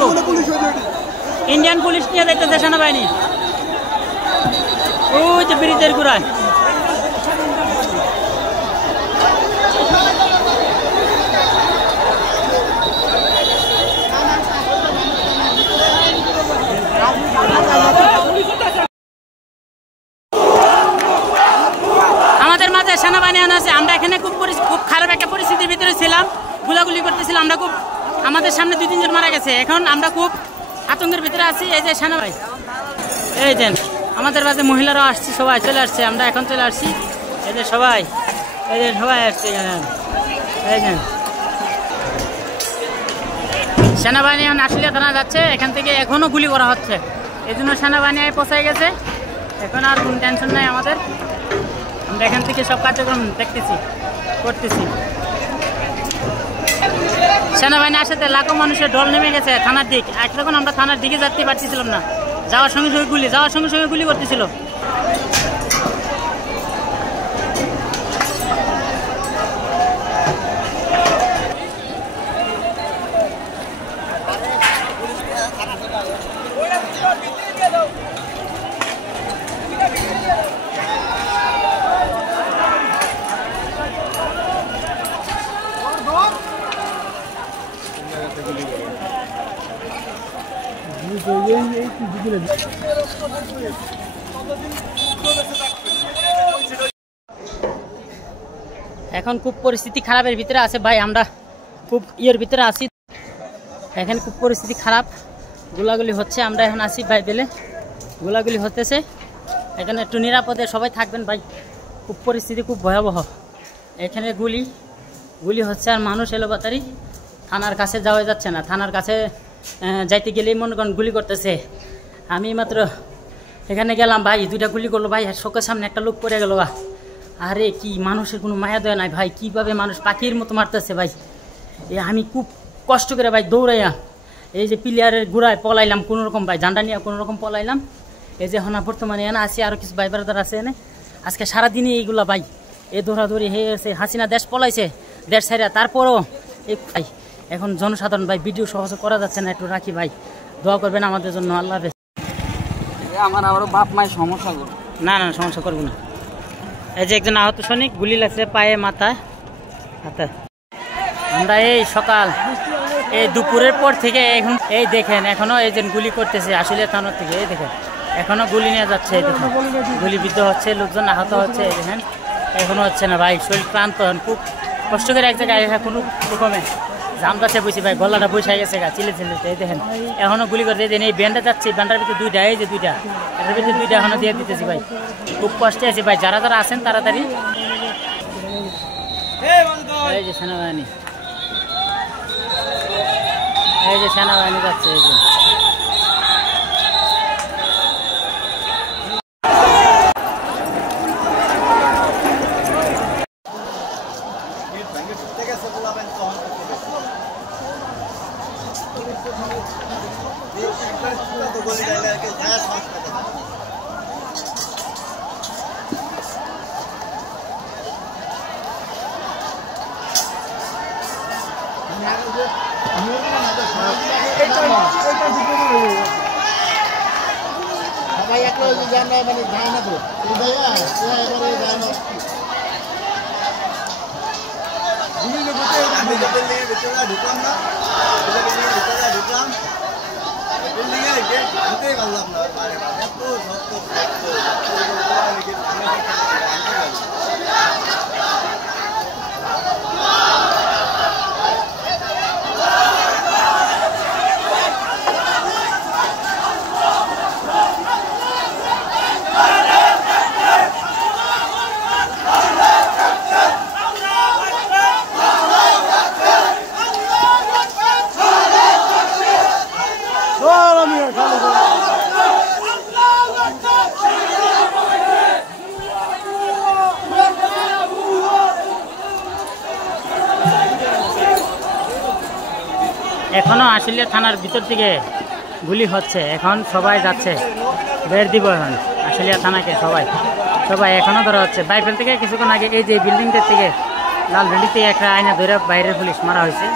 যাইব Indian police নিয়ে যাইতেছে সেনাবাহিনী ওই যে ব্রিজের গুড়ায় আমাদের মাঝে সেনাবাহিনী আছে। আমরা এখানে খুব খারাপ একটা পরিস্থিতির ভিতরে ছিলাম, গুলাগুলি করতেছিলাম। আমরা খুব আমাদের সামনে 2-3 জন মারা গেছে। এখন আমরা খুব আতঙ্কের ভিতরে আছি। এই যে সেনাবাহিনী, এই যে আমাদের মাঝে মহিলারাও আসছে, সবাই চলে আসছে। আমরা এখন চলে আসছি। এই যে সবাই আসছে। এই যে সেনাবাহিনী এখন আশুলিয়া থানা যাচ্ছে। এখান থেকে এখনো গুলি করা হচ্ছে। এই জন্য সেনাবাহিনী পৌঁছে গেছে। এখন আর কোনো টেনশন নাই আমাদের। আমরা এখান থেকে সব কার্যক্রম করতেছি। সেনাবাহিনী আসাতে লাখো মানুষের ঢল নেমে গেছে থানার দিক। এখন আমরা থানার দিকে যেতে পারতেছিলাম না। যাওয়ার সঙ্গে সঙ্গে গুলি করতেছিল। এখন খুব পরিস্থিতি খারাপের ভিতরে আছে ভাই। আমরা খুব ভিতরে আছি। এখন খুব পরিস্থিতি খারাপ, গোলাগুলি হচ্ছে। আমরা এখন আসি ভাই পেলে গোলাগুলি হতেছে। এখানে একটু নিরাপদে সবাই থাকবেন ভাই। খুব পরিস্থিতি খুব ভয়াবহ। এখানে গুলি হচ্ছে আর মানুষ এলোপাতারি। থানার কাছে যাওয়া যাচ্ছে না। থানার কাছে যাইতে গেলেই মনে করেন গুলি করতেছে। আমি মাত্র এখানে গেলাম ভাই, 2টা গুলি করলো ভাই। চোখের সামনে একটা লোক পড়ে গেল। আরে কি মানুষের কোনো মায়া দয়া নাই ভাই। কিভাবে মানুষ পাখির মতো মারতেছে ভাই। আমি খুব কষ্ট করে ভাই দৌড়াইয়া এই যে প্লেয়ারের গুড়ায় পলাইলাম কোনোরকম ভাই। জান্ডা নিয়ে কোনোরকম পলাইলাম। এই যে হনা বর্তমানে এনে আসি, আরও কিছু ভাই ব্রাদার আছে এনে। আজকে সারাদিনই এইগুলা ভাই এই দৌড়াদৌড়ি হয়েছে। হাসিনা দেশ পলাইছে, দেশ ছাড়া। তারপরও এই ভাই এখন জনসাধারণ ভাই ভিডিও সহজে করা যাচ্ছে না। একটু রাখি ভাই, দোয়া করবেন আমাদের জন্য। আল্লাহ হাফেজ। আমার আবারও বাপ মায়ের সমস্যা করবো না সমস্যা করবো না। এই যে একজন আহত সৈনিক, গুলি লাগছে পায়ে, মাথায়, হাতে। আমরা এই সকাল এই দুপুরের পর থেকে এখন এই দেখেন এখনো এই যে গুলি করতেছে আশুলিয়া থানার থেকে। এই দেখেন এখনো গুলি নিয়ে যাচ্ছে। এই দেখেন গুলিবিদ্ধ হচ্ছে, লোকজন আহত হচ্ছে। এই দেখেন এখনো হচ্ছে না ভাই। শরীর ক্লান্ত, খুব কষ্ট করে এক জায়গায় কোনো রকমে জাম গাছে বসে ভাই, গলাটা বসে গেছে চিলে। এই দেখেন এখনো গুলি করতে। এই ব্যান্ডে যাচ্ছে, ব্যান্ডার ভিতরে 2টা, এই যে 2টা, এটার ভিতরে 2টা এখনো দিয়ে দিতেছি ভাই। খুব কষ্টে আছে ভাই। যারা আছেন তাড়াতাড়ি। এই যে সেনাবাহিনী যাচ্ছে। এই যে সবাই একলা যায় না, মানে যায় না তো এবারে যায় না। ঢুকলাম না, ঢুকলাম বিল্ডিংয়ে গেট ঢুকতেই পারলাম না। এত এখনো আশুলিয়া থানার ভিতর থেকে গুলি হচ্ছে। এখন সবাই যাচ্ছে, বের দিব এখন আশুলিয়া থানাকে। সবাই এখনো ধরা হচ্ছে। বাইফেল থেকে কিছুক্ষণ আগে এই যে বিল্ডিংটার থেকে, লাল বিল্ডিং থেকে একটা আয়না ধরে বাইরের পুলিশ মারা হয়েছে।